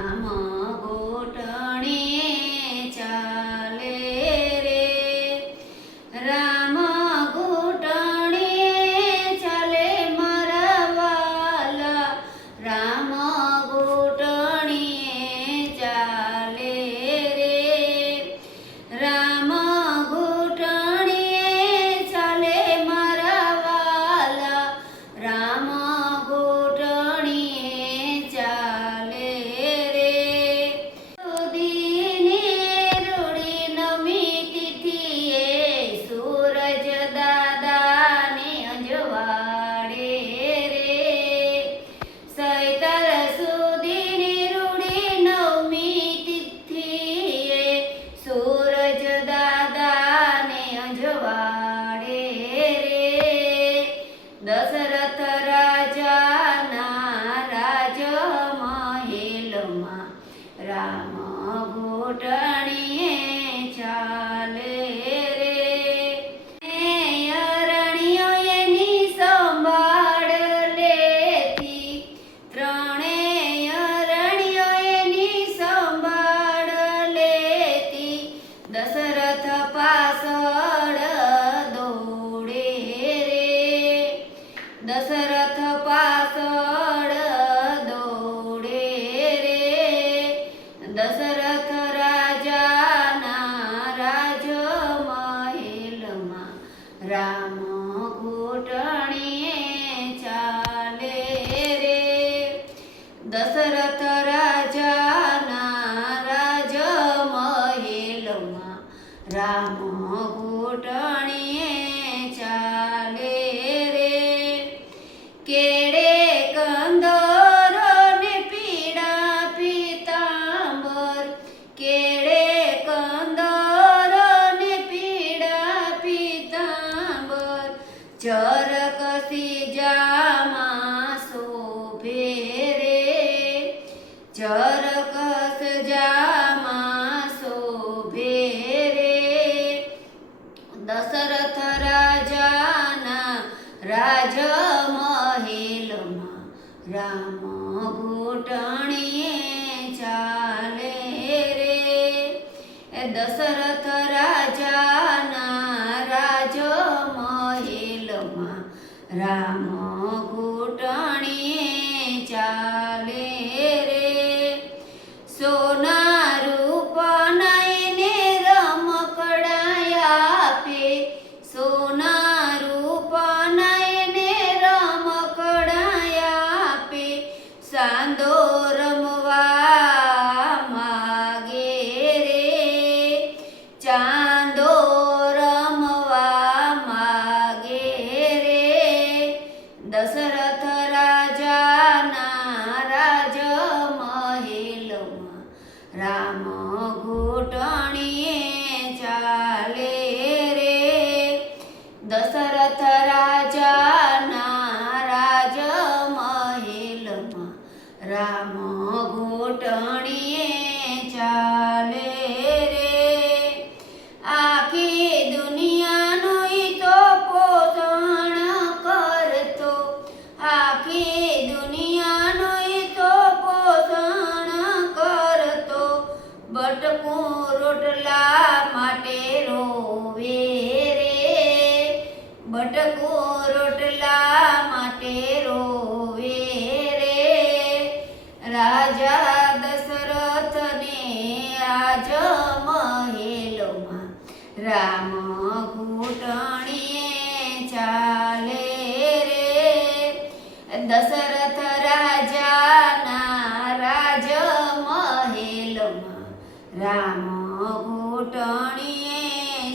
રામ ઘૂંટણીએ ચાલે રે, રામ ઘૂંટણીએ ચાલે મારા વાલા, રામ ઘૂંટણીએ ચાલે રે, રામ ઘૂંટણીએ ચાલે મારા વાલા, રામ દશરથ રાજાના રાજમહેલમાં રામ ઘૂંટણીએ ચાલે રે, અરણ્યો એની સંભાળ લેતી, ત્રણેય અરણ્યો એની સંભાળ લેતી, દશરથ પાછળ દોડે રે, દશરથ પાછળ દોડે રે, દશરથ રાજાના રાજમહેલમાં રામ ઘૂંટણીએ ચાલે રે, દશરથ રાજાના રાજમહેલમાં રામ ઘૂંટણીએ ચાલે રે, કેળે કંદરો ને પીળા પીતાંબર, કેળે કંદરો ને પીળા પીતાંબર, ચરકસી જામાં શોભે રે, ચરકસ જામાં શોભે રે, દશરથ રાજાના રાજમહેલમાં રામ ઘૂંટણીએ ચાલે રે, દશરથ રાજાના રાજમહેલમાં રામ ઘૂંટણીએ ચાલે રે, સોના રૂપના એને રમકડાં આપે, સોના રૂપના એને રમકડાં આપે, સાંદો રમવા માગે રે, ચાંદો રમવા માગે રે, દશરથ રાજાના રાજમહેલમાં રામ ઘૂંટણીએ ચાલે રે, દશરથ રાજાના રાજમહેલમાં રામ ઘૂંટણીએ ચાલે રે, આખી દુનિયાનું ઈ તો પોષણ કરતો, આખી દુનિયાનું ઈ તો પોષણ કરતો, બટકું રોટલા માટે રોવે રે, બટકું રોટલા માટે રોવે રે, રાજા દશરથને રાજમહેલમાં રામ ઘૂંટણીએ ચાલે રે, દશરથ રાજાના રાજમહેલમાં રામ ઘૂંટણીએ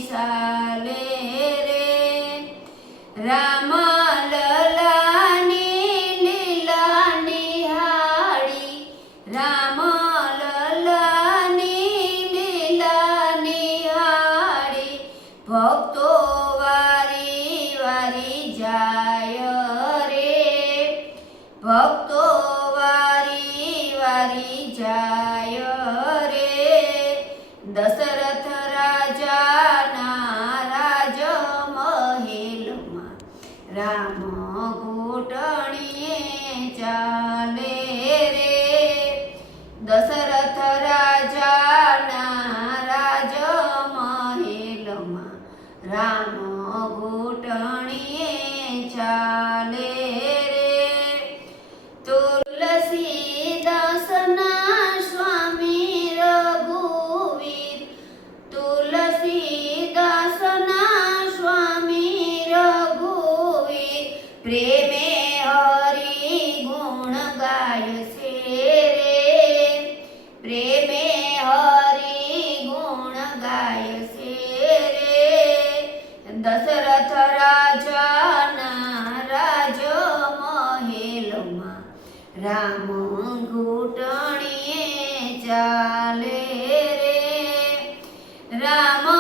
ચાલે રે, રામ લલાની લીલા નિહાળી, રામ લલાની લીલા નિહાળી, ભક્તો વારી વારી જાય રે, ભક્તો વારી વારી જાય રે, દશરથ રાજાના રાજમહેલમાં રામ ઘૂંટણીએ ચાલે રે, દશરથ રામ